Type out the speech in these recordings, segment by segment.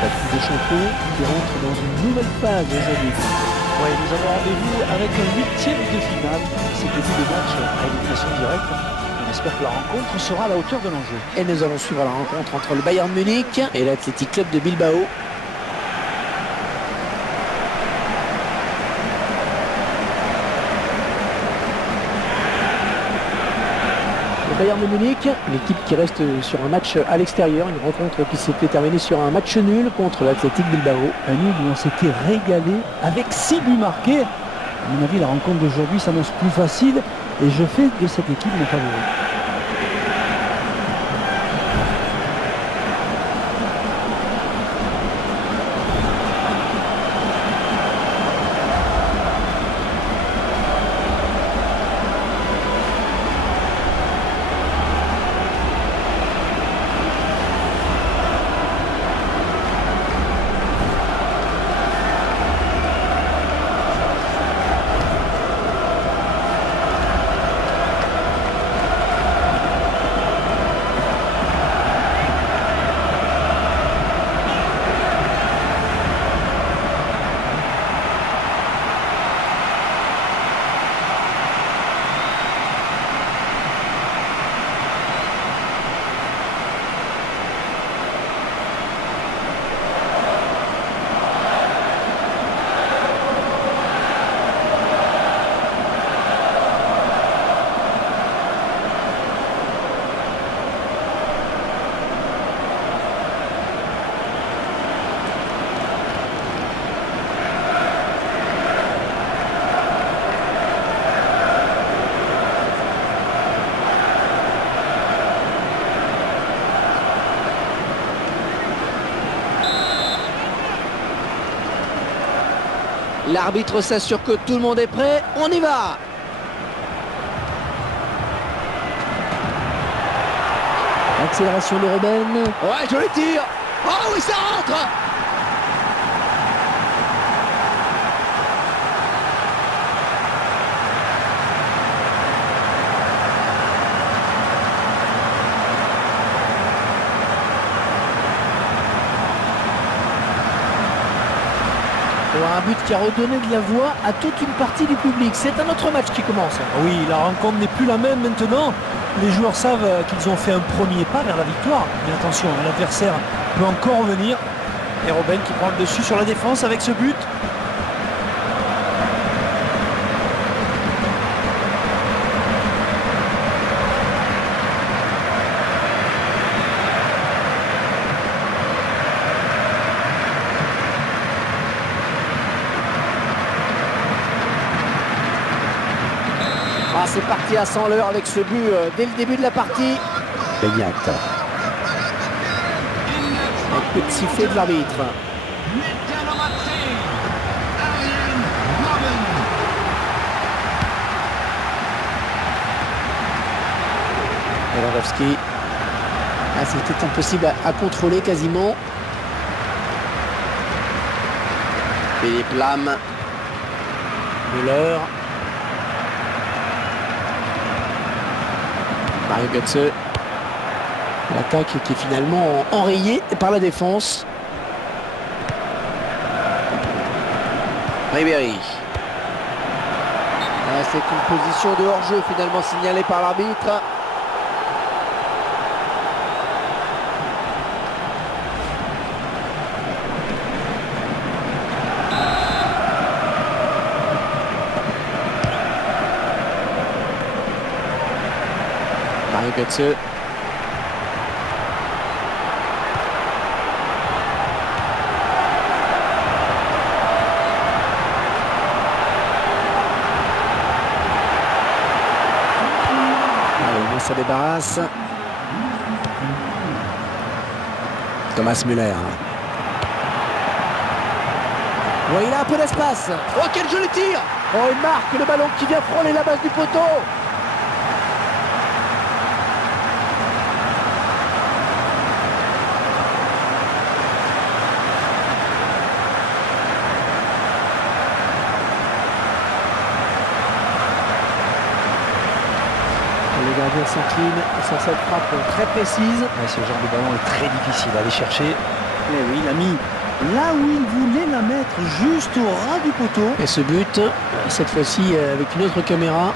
La Ligue des Champions qui rentre dans une nouvelle phase aujourd'hui. Ouais, nous avons rendez-vous avec un 8e de finale. C'est le début de match à élimination directe. On espère que la rencontre sera à la hauteur de l'enjeu. Et nous allons suivre la rencontre entre le Bayern Munich et l'Athletic Club de Bilbao. Le Bayern de Munich, l'équipe qui reste sur un match à l'extérieur, une rencontre qui s'était terminée sur un match nul contre l'Athletic Bilbao. Un nul où on s'était régalé avec 6 buts marqués. À mon avis, la rencontre d'aujourd'hui s'annonce plus facile et je fais de cette équipe mon favori. L'arbitre s'assure que tout le monde est prêt. On y va! Accélération de Robben. Ouais, joli tir! Oh oui, ça rentre! Un but qui a redonné de la voix à toute une partie du public. C'est un autre match qui commence. Oui, la rencontre n'est plus la même maintenant. Les joueurs savent qu'ils ont fait un premier pas vers la victoire. Mais attention, l'adversaire peut encore revenir. Et Robben qui prend le dessus sur la défense avec ce but. Ah, c'est parti à 100 l'heure avec ce but dès le début de la partie. Beignac. Un coup de sifflet de l'arbitre. Lewandowski. Ah, c'était impossible à contrôler quasiment. Philippe Lahm. Müller. Mario Götze. L'attaque qui est finalement enrayée par la défense. Ribéry. Ah, c'est une position de hors-jeu finalement signalée par l'arbitre. Mario Götze. On se débarrasse. Thomas Müller. Ouais, il a un peu d'espace. Oh, quel joli tir! Oh, il marque le ballon qui vient frôler la base du poteau. Le gardien s'incline sur cette frappe très précise. Ouais, ce genre de ballon est très difficile à aller chercher. Mais oui, il a mis là où il voulait la mettre, juste au ras du poteau. Et ce but, cette fois-ci avec une autre caméra.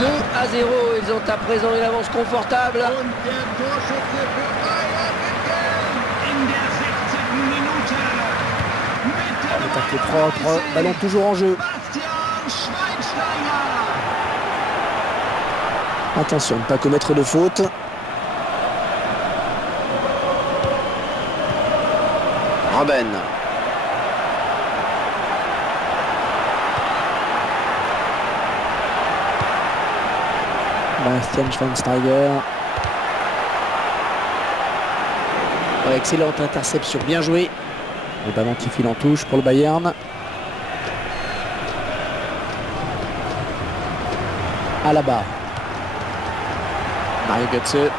2-0, ils ont à présent une avance confortable. L'attaque est propre, ballon toujours en jeu. Attention de ne pas commettre de faute. Robben. Bastian Schweinsteiger. Ouais, excellente interception, bien joué. Le ballon qui file en touche pour le Bayern. Alaba. Mario Götze.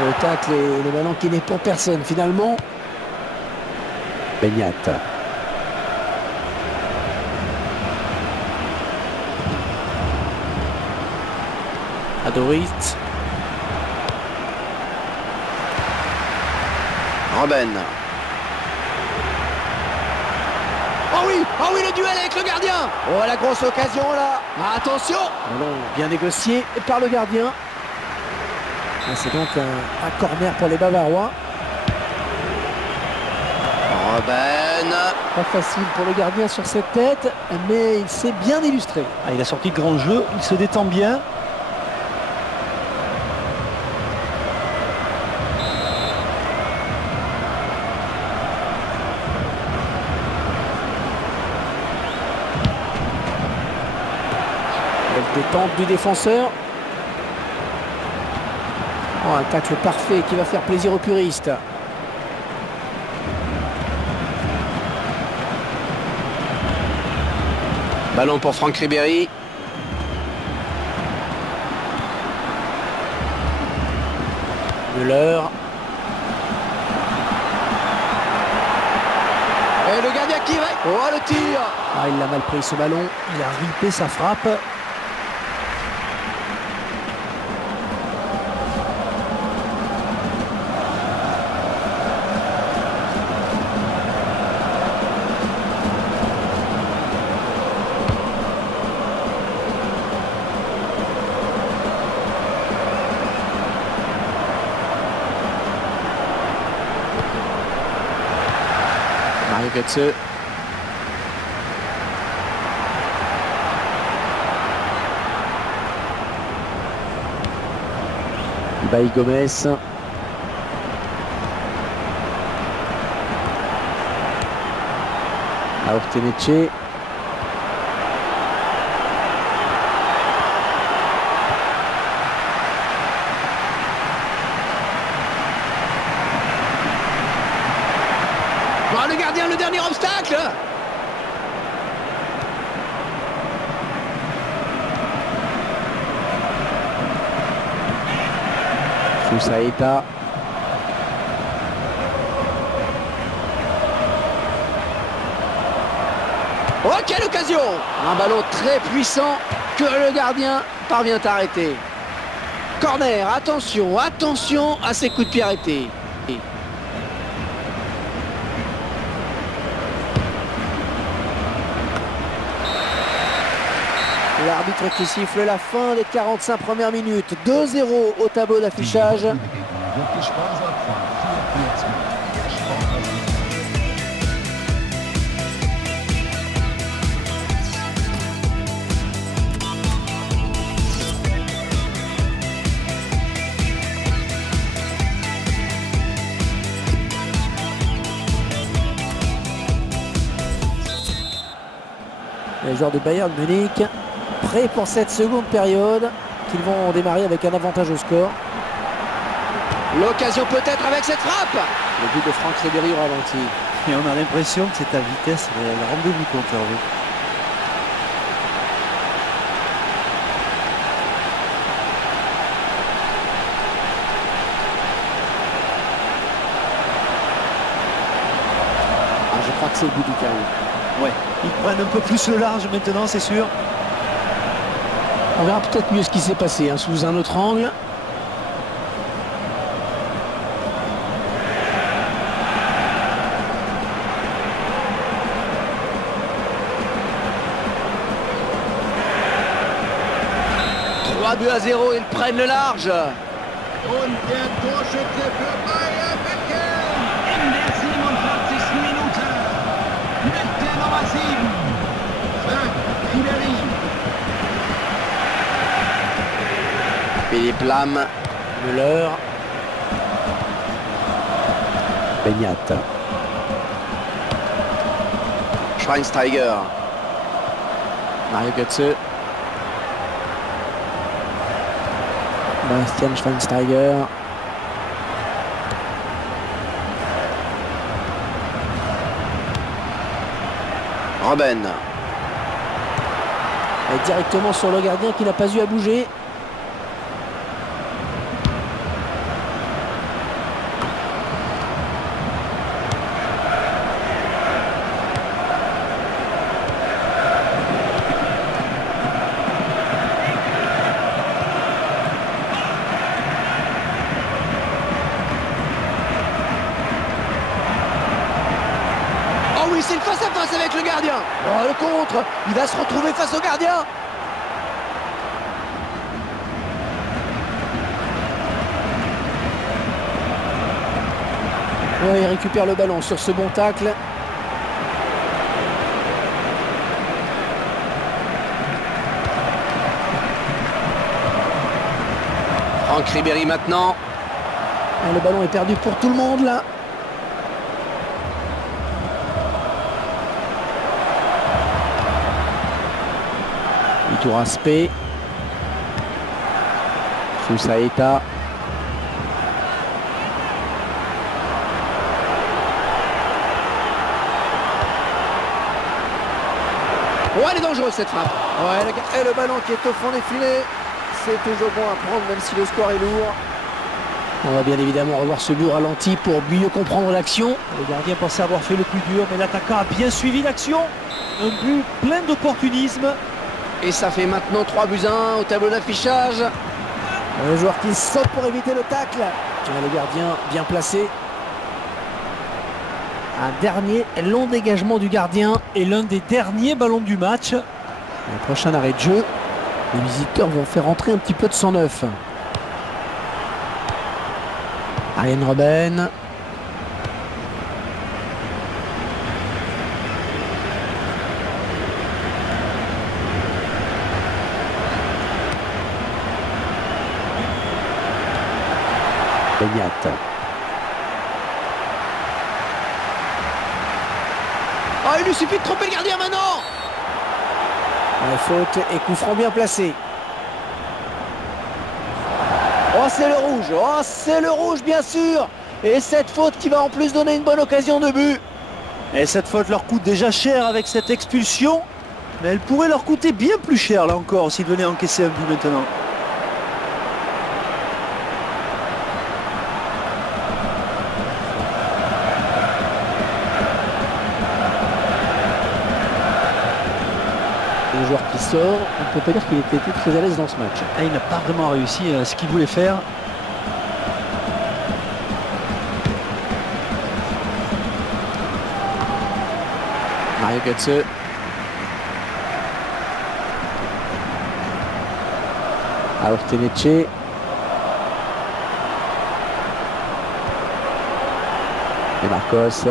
Le tacle et le ballon qui n'est pour personne finalement. Benyat. Adorit. Robben. Oh oui, le duel avec le gardien. Oh, la grosse occasion là. Attention. Ballon bien négocié par le gardien. C'est donc un corner pour les Bavarois. Robben. Pas facile pour le gardien sur cette tête, mais il s'est bien illustré. Ah, il a sorti de grand jeu, il se détend bien. Belle détente du défenseur. Oh, un tacle parfait qui va faire plaisir aux puristes. Ballon pour Franck Ribéry. Müller. Et le gardien qui va. Oh, le tir. Ah, il a mal pris ce ballon. Il a ripé sa frappe. Mario Götze. Bailly Gomez. Aurtenetxe. Oh, le gardien, le dernier obstacle. Sousaïta. Oh, quelle occasion. Un ballon très puissant que le gardien parvient à arrêter. Corner, attention, attention à ces coups de pied arrêtés. L'arbitre qui siffle la fin des 45 premières minutes. 2-0 au tableau d'affichage. Les joueurs du Bayern Munich prêts pour cette seconde période qu'ils vont démarrer avec un avantage au score. L'occasion peut-être avec cette frappe. Le but de Franck Ribéry au ralenti. Et on a l'impression que c'est à vitesse, le rendez-vous compte, Hervé. c'est le but du carré. Ouais, ils prennent un peu plus le large maintenant, c'est sûr. On verra peut-être mieux ce qui s'est passé, hein, sous un autre angle. Buts à 0, ils prennent le large. Und der Torschütze für Bayern München in der 47. Minute mit der Nummer 7, Franck Ribéry. Philippe Lam. Müller. Beignet. Schweinsteiger. Mario Götze. Bastian Schweinsteiger. Robben. Et directement sur le gardien qui n'a pas eu à bouger. C'est le face à face avec le gardien. Oh, le contre, il va se retrouver face au gardien. Ouais, il récupère le ballon sur ce bon tacle. Franck Ribéry maintenant. Et le ballon est perdu pour tout le monde là. Touraspé, Sousaïta, oh, elle est dangereuse cette frappe. ouais, et le ballon qui est au fond des filets, c'est toujours bon à prendre même si le score est lourd. On va bien évidemment revoir ce but ralenti pour mieux comprendre l'action. Le gardien pensait avoir fait le plus dur, mais l'attaquant a bien suivi l'action. Un but plein d'opportunisme. Et ça fait maintenant 3 buts à 1 au tableau d'affichage. Le joueur qui saute pour éviter le tacle. Le gardien bien placé. Un dernier long dégagement du gardien. Et l'un des derniers ballons du match. Le prochain arrêt de jeu. Les visiteurs vont faire entrer un petit peu de sang neuf. Arjen Robben. Beignet. Oh, il lui suffit de tromper le gardien maintenant. La faute et coup franc bien placé. Oh, c'est le rouge. Oh, c'est le rouge bien sûr. Et cette faute qui va en plus donner une bonne occasion de but. Et cette faute leur coûte déjà cher avec cette expulsion. Mais elle pourrait leur coûter bien plus cher là encore s'ils venaient encaisser un but maintenant. Le joueur qui sort, on ne peut pas dire qu'il était très à l'aise dans ce match. Et il n'a pas vraiment réussi ce qu'il voulait faire. Mario Götze. Orteneche. Et Marcos.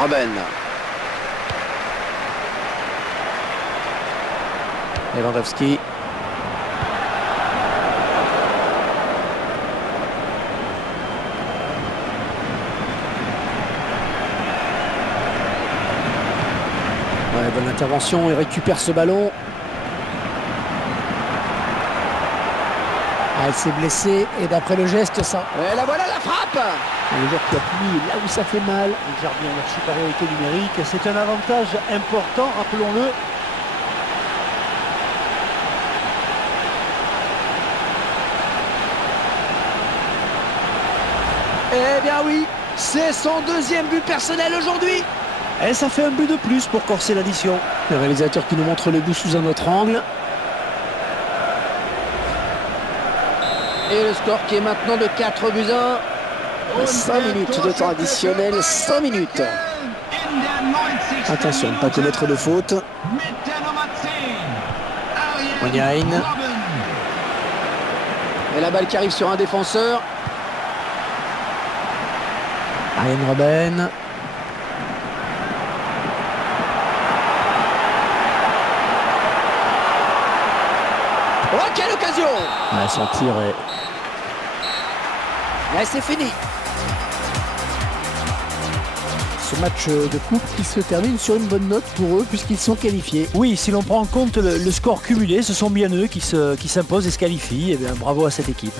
Robben. Lewandowski. Ouais, bonne intervention, il récupère ce ballon. Ah, elle s'est blessée et d'après le geste, ça. Et la voilà la frappe. Le joueur qui appuie là où ça fait mal. Il gère bien leur supériorité numérique. C'est un avantage important, rappelons-le. oui, c'est son deuxième but personnel aujourd'hui. Et ça fait un but de plus pour corser l'addition. Le réalisateur qui nous montre le but sous un autre angle. Et le score qui est maintenant de 4-1. 5 minutes de temps additionnel, 5 minutes. Attention, ne pas commettre de faute. Onyain. Et la balle qui arrive sur un défenseur. Arjen Robben. Oh, quelle occasion! Ah, son tir est... Et c'est fini. Ce match de coupe qui se termine sur une bonne note pour eux puisqu'ils sont qualifiés. Oui, si l'on prend en compte le score cumulé, ce sont bien eux qui s'imposent et se qualifient. Et bien, bravo à cette équipe.